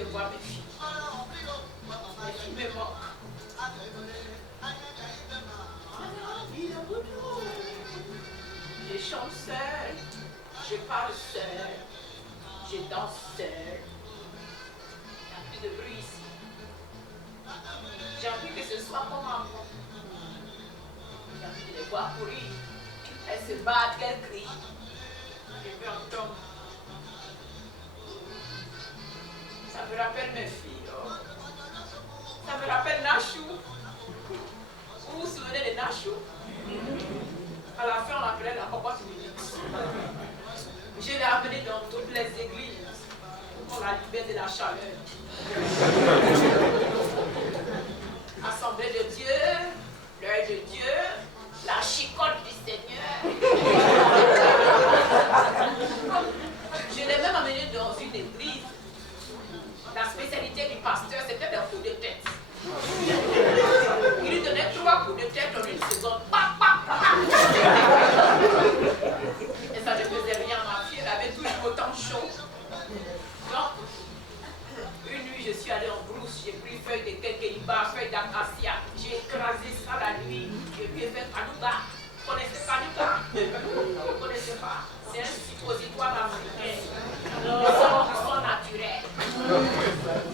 de voir mes filles. Mes filles me manquent. Je chante seule, je parle seule, je danse seule. Il n'y a plus de bruit ici. J'ai envie que ce soit comme avant. J'ai envie de les voir courir. Elles se battent, qu'elles crient. Je veux entendre. Ça me rappelle mes filles. Oh. Ça me rappelle Nachou. Vous vous souvenez de Nachou? À la fin, on appelait la cocotte minute. Je l'ai amenée dans toutes les églises pour qu'on la libère de la chaleur. Assemblée de Dieu, l'œil de Dieu, la chicotte du Seigneur. Je l'ai même amenée dans une église. La spécialité du pasteur, c'était des coups de tête. Il lui donnait 3 coups de tête en une seconde. Et ça ne faisait rien à ma fille, elle avait toujours autant chaud. Donc, une nuit, je suis allée en brousse, j'ai pris feuille de kekeïba, feuille d'acacia, j'ai écrasé ça la nuit, je lui ai fait canouba. Vous connaissez canouba? Vous ne connaissez pas? C'est un suppositoire africain. Du sang naturel.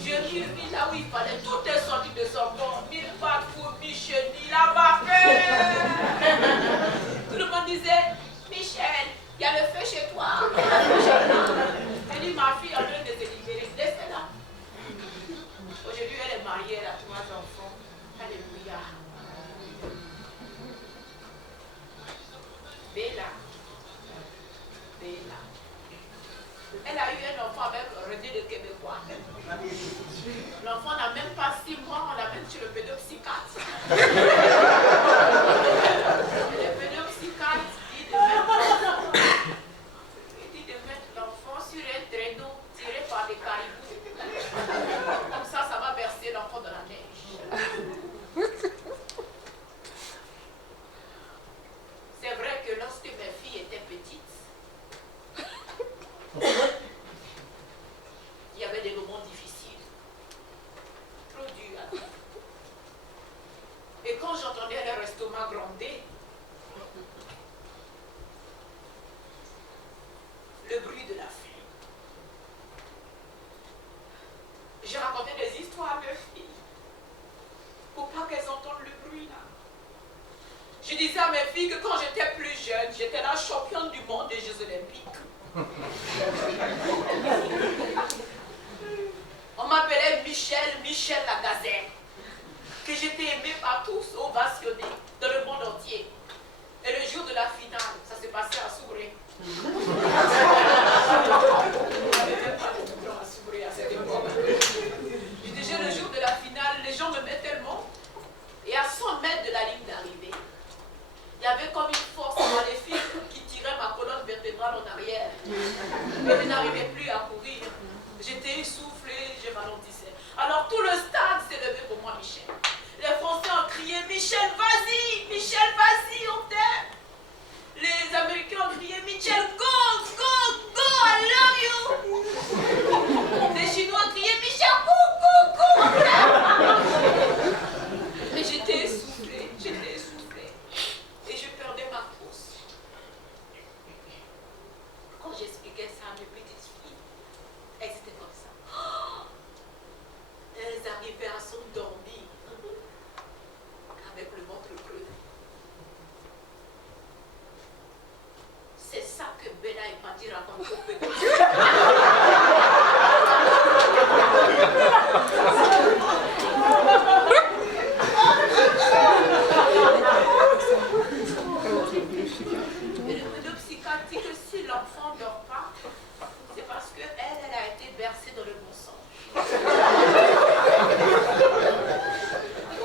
Je lui ai mis là où il fallait, tout est sorti de son corps. Mille pattes pour Michel, il a pas fait. Tout le monde disait, Michel, il y a le feu chez toi. J'ai dit, ma fille est en train de se libérer, laissez-la. Aujourd'hui, elle est mariée, elle a 3 enfants. Alléluia. Bella. Bella. Elle a eu un enfant avec René de Québécois. L'enfant n'a même pas 6 mois, on l'amène chez le pédopsychiatre. Le pédopsychiatre dit de mettre l'enfant sur un traîneau tiré par des caribous. Comme ça va verser l'enfant dans la neige. C'est vrai que lorsque mes filles étaient petites, il y avait des moments difficiles, trop durs. Et quand j'entendais leur estomac gronder, le bruit de la faim, j'ai raconté des histoires à mes filles pour pas qu'elles entendent le bruit là. Je disais à mes filles que quand j'étais plus jeune, j'étais la championne du monde des Jeux Olympiques. On m'appelait Michel la gazelle, que j'étais aimée par tous, ovationnée dans le monde entier. Et le jour de la finale, ça s'est passé à Soubré. Il n'y avait même pas de bouton à Soubré à cette époque. Je disais, le jour de la finale, les gens me mettaient tellement. Et à 100 mètres de la ligne d'arrivée, il y avait comme une force maléfique qui tirait ma colonne vertébrale en arrière. Et je n'arrivais plus à courir. J'étais essoufflée, je m'alentissais. Alors tout le stade s'est levé pour moi, Michel. Les Français ont crié, Michel, vas-y, on t'aime. Les Américains ont crié, Michel, go, I love you. Les Chinois ont crié, Michel, go, on t'aime. Et j'étais essoufflée. Et je perdais ma course. Quand j'expliquais ça à mes petites filles, elles étaient comme ça. Elles arrivaient à s'endormir avec le ventre creux. C'est ça que Bella et Patty racontent aux petites filles. Et le pédopsychiatre dit que si l'enfant ne dort pas, c'est parce qu'elle a été bercée dans le mensonge.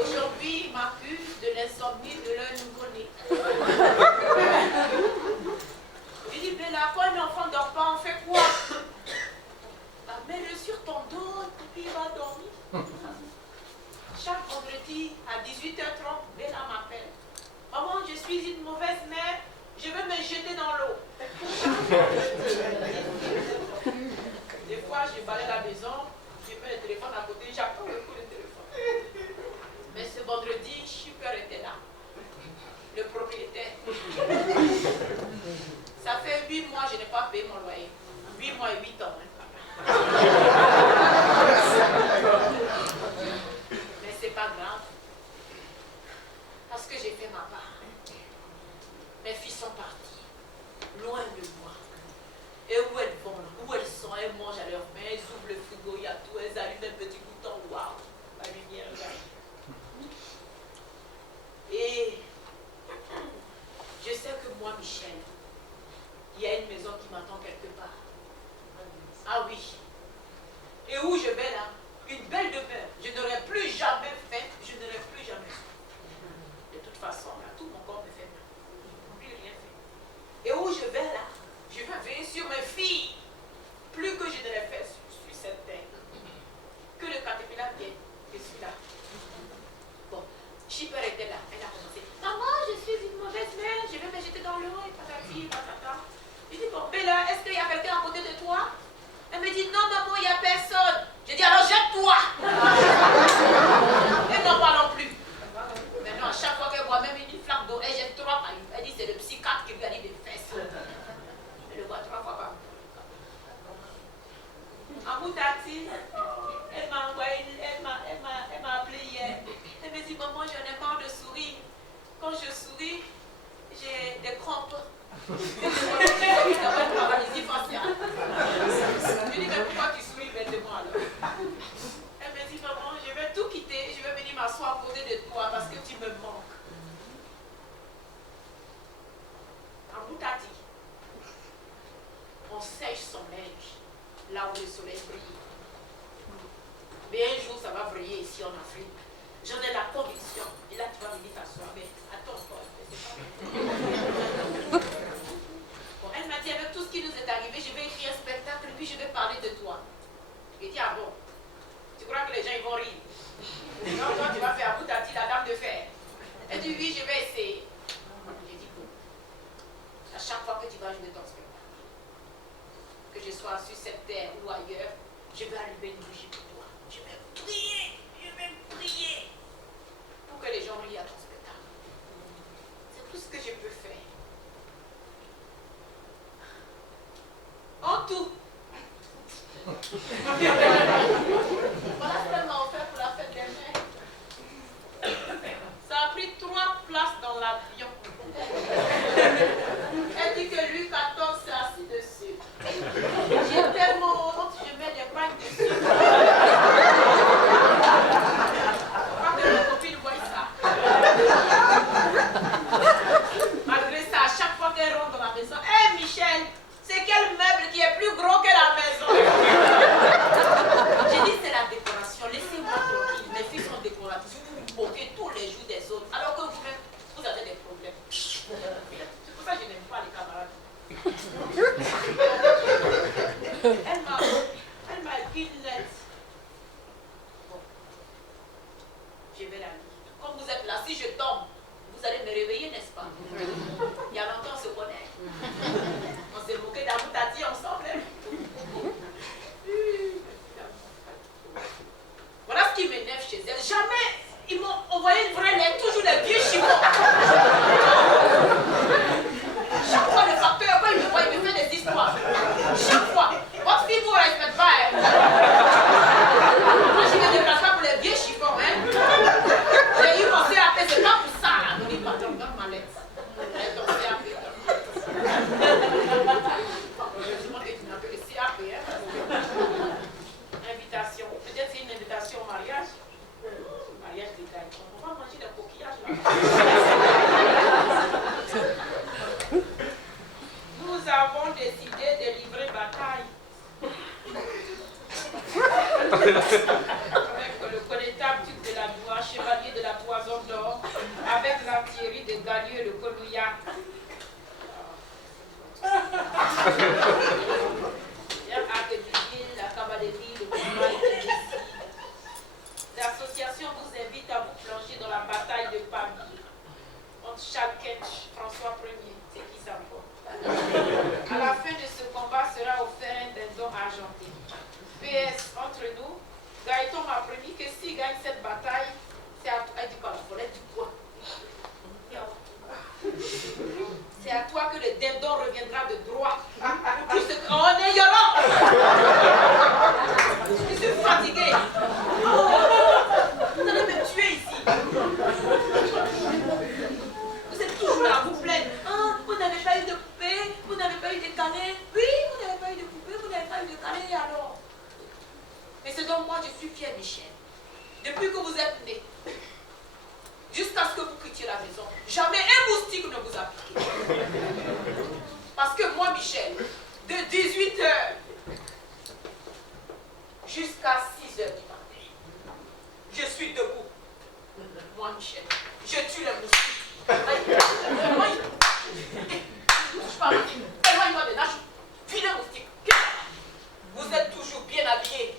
Aujourd'hui, il m'accuse de l'insomnie de leur nouveau-né. Il dit, Bella, quand un enfant ne dort pas, on fait quoi? Bah, mets-le sur ton dos et puis il va dormir. Chaque vendredi à 18h30, Bella m'appelle. Maman, je suis une mauvaise mère, je veux me jeter dans l'eau. Des fois, je balaye la maison, je mets ici en Afrique. J'en ai la conviction. Et là, tu vas venir t'asseoir. Mais attends encore. Bon, elle m'a dit, avec tout ce qui nous est arrivé, je vais écrire un spectacle et puis je vais parler de toi. Je dis, ah bon, tu crois que les gens ils vont rire? Non, toi tu vas faire Boutati, la dame de fer. Elle dit, oui, je vais essayer. J'ai dit, bon, à chaque fois que tu vas jouer ton spectacle, que je sois sur cette terre ou ailleurs, je vais allumer une bougie pour toi. Je vais prier pour que les gens rient à ton spectacle. C'est tout ce que je peux faire. En tout. Voilà ce qu'elle m'a offert pour la fête des mères. Ça a pris 3 places dans l'avion. Elle dit que Louis XIV s'est assis dessus. J'ai tellement honte, je mets des pagnes dessus. Pas que mes copines voient ça. Malgré ça, à chaque fois qu'elle rentre dans la maison, hé Michel, c'est quel meuble qui est plus gros que la maison? J'ai dit c'est la décoration, laissez-moi tranquille. Mes filles sont décoratrices, vous vous moquez tous les jours des autres, alors que vous-même, vous avez des problèmes. C'est pour ça que je n'aime pas les camarades. Elle m'a écrit une lettre. Bon, je vais la lire. Comme vous êtes là, si je tombe, vous allez me réveiller, n'est-ce pas? Il y a longtemps, on se connaît. On s'est moqué d'Aboutati ensemble. Voilà ce qui m'énerve chez elle. Jamais ils m'ont envoyé une vraie lettre, toujours les vieux chiffons. Chaque fois le facteur, quand il me voit, il me fait des histoires. Chaque fois. Votre fille vous respecte pas. Hein? Moi, je me déplace pas pour les vieux chiffons. Hein? J'ai eu mon CAP, c'est pas pour ça. Là. Non, pardon, donne ma lettre. Ton CAP, heureusement que tu n'as pas le CAP. Hein? Invitation. Peut-être c'est une invitation au mariage. Mariage des gars. On va manger des coquillages là. Nous avons décidé de livrer bataille. Avec le connétable duc de la Doua, chevalier de la Toison d'Or, avec l'artillerie de Galieu le Colouillac. La cavalerie, le combat est ici. L'association vous invite à vous plonger dans la bataille de Pavie entre Chalketch, François Ier, c'est qui ça va? À la fin de ce combat sera offert un dindon argenté. PS, entre nous, Gaëton m'a promis que s'il gagne cette bataille, c'est à toi. Elle dit quoi, la folette du poids. C'est à toi que le dindon reviendra de droit. On est violent. Je suis fatiguée. Vous allez me tuer ici. Vous êtes toujours là, vous plaît. Ah, vous n'avez pas eu de poupée, vous n'avez pas eu de canet. Oui, vous n'avez pas eu de poupée, vous n'avez pas eu de canet, alors. Mais c'est donc moi, je suis fière, Michel. Depuis que vous êtes né, jusqu'à ce que vous quittiez la maison, jamais un moustique ne vous a piqué. Parce que moi, Michel, de 18h jusqu'à 6h du matin, je suis debout. Moi, Michel, je tue les moustiques. Éloigne-moi des nages. Vilain moustique. Vous êtes toujours bien habillés.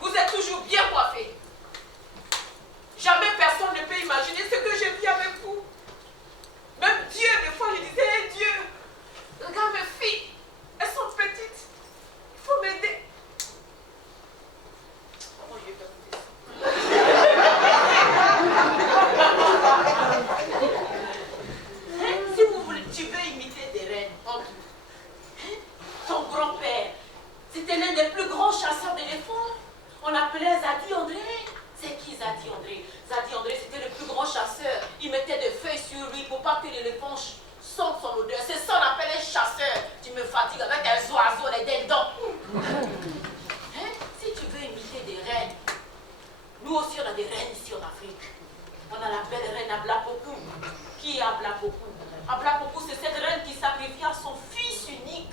Vous êtes toujours bien coiffés. Jamais personne ne peut imaginer ce que je vis avec vous. Même Dieu, des fois, je disais, hey, Dieu, regarde mes filles, elles sont petites. Il faut m'aider. Comment je vais faire ça? Si vous voulez, tu veux imiter des reines, en tout. Ton grand-père, c'était l'un des plus grands chasseurs d'éléphants. On l'appelait Zadi André. C'est qui Zadi André? Zadi André, c'était le plus grand chasseur. Il mettait des feuilles sur lui pour pas que l'éléphant sente son odeur. C'est ça qu'on appelle un chasseur. Tu me fatigues avec tes oiseaux, les dindons. Si tu veux imiter des reines, nous aussi on a des reines ici en Afrique. On a la belle reine Ablapokou. Qui est Ablapokou? Ablapokou, c'est cette reine qui sacrifia son fils unique.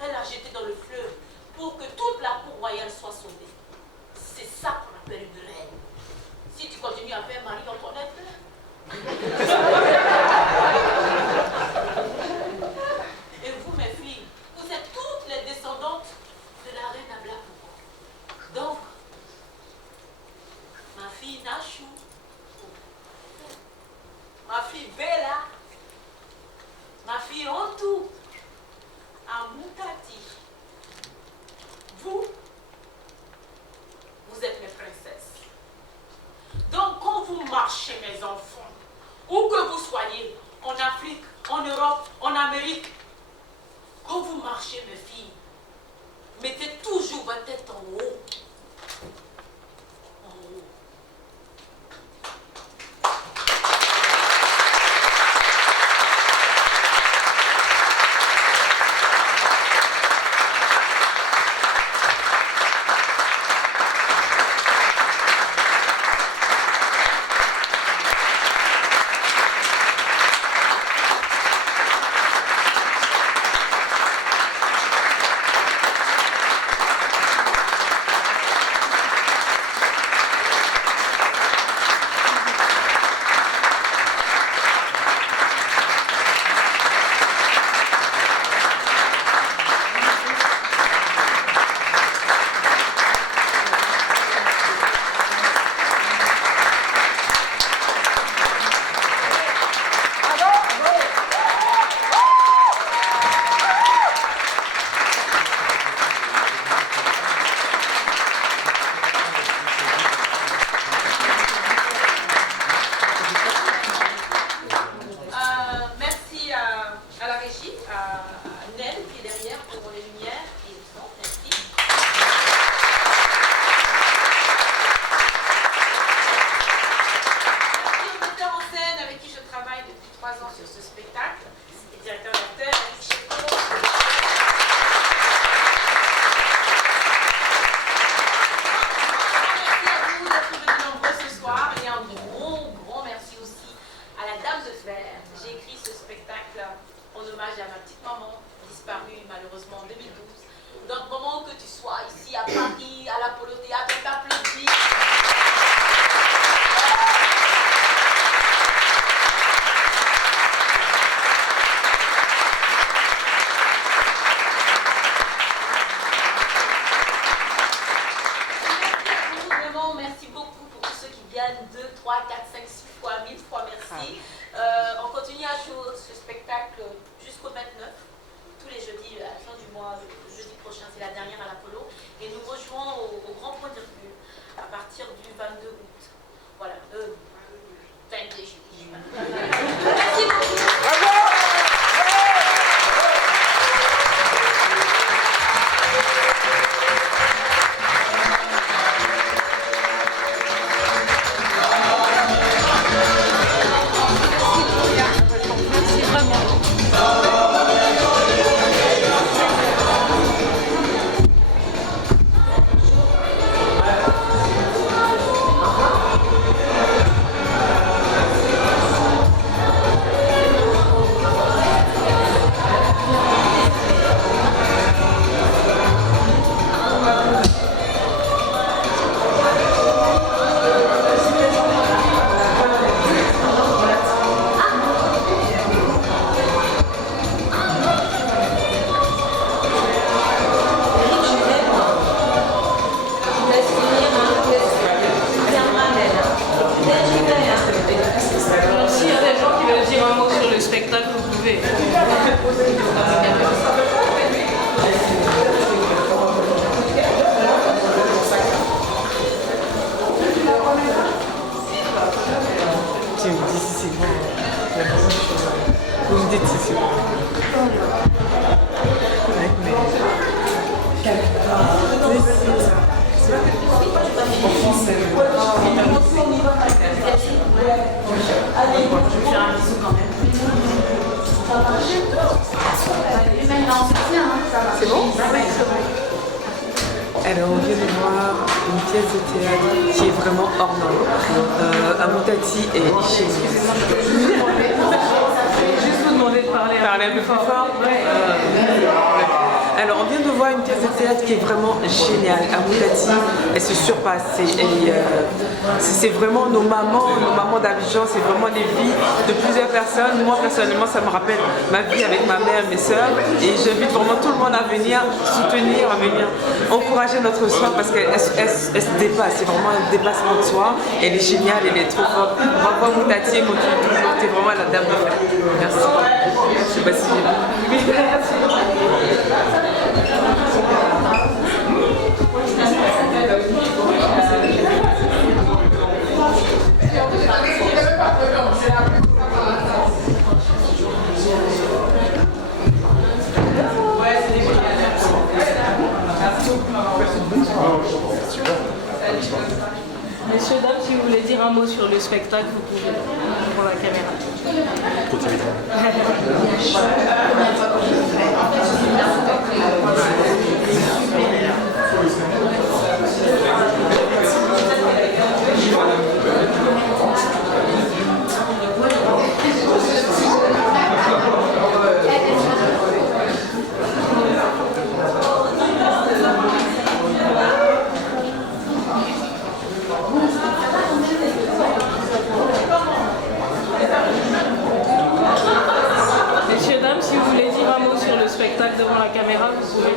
Elle l'a jeté dans le fleuve pour que toute la cour royale soit sauvée. C'est ça qu'on appelle une reine. marchez, mes enfants, où que vous soyez, en Afrique, en Europe, en Amérique, quand vous marchez, mes filles, mettez toujours votre tête en haut. En haut. C'est bon? Alors on vient de voir une pièce de théâtre qui est vraiment hors norme. Amoutati et Chénier. Juste vous demander de parler un peu plus fort. Alors on vient de voir une pièce de théâtre qui est vraiment géniale. Amoutati, elle se surpasse. C'est vraiment nos mamans d'Abidjan, c'est vraiment les vies de plusieurs personnes. Moi personnellement ça me rappelle ma vie avec ma mère, mes soeurs. Et j'invite vraiment tout le monde à venir soutenir, à venir encourager notre soeur parce qu'elle se dépasse. C'est vraiment un dépassement de soi. Elle est géniale, elle est trop forte. Bravo Amoutati, continue toujours, t'es vraiment la dame de fer. Merci. Je sais pas si j'ai vu. Merci. un mot sur le spectacle, vous pouvez, pour la caméra. Continuez. Messieurs, dames, si vous voulez dire un mot sur le spectacle devant la caméra, vous pouvez.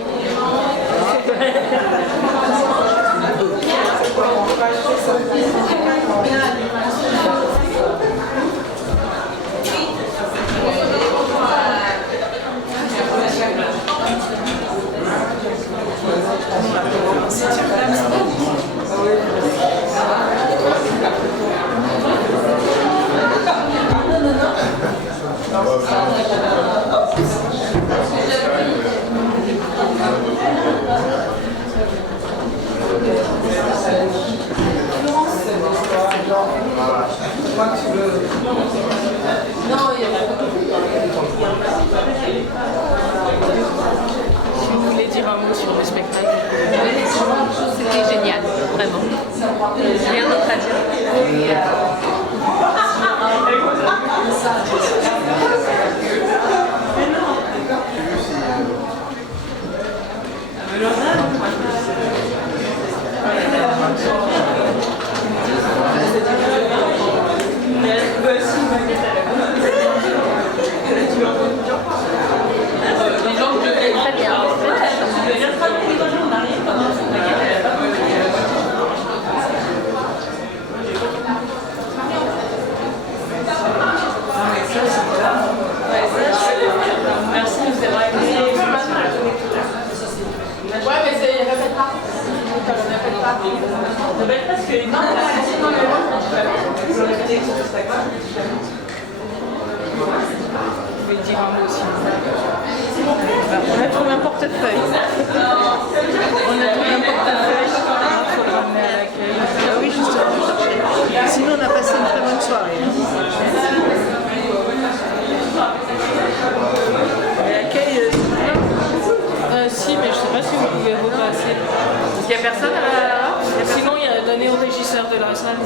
Si vous voulez dire un mot sur le spectacle. C'était génial, vraiment. Rien d'autre à dire. Très bien. Merci de nous avoir écoutés. Ouais, mais c'est répète pas. Répète pas. Répète parce que Non, vous pouvez dire un mot aussi. On a trouvé un portefeuille. On a trouvé un portefeuille. Il faut le ramener à l'accueil. Ah oui, justement, je cherchais. Sinon, on a passé une très bonne soirée. Et l'accueil, Si, mais je ne sais pas si vous pouvez repasser. Il n'y a personne là-bas? Sinon, il y a donné au régisseur de la salle.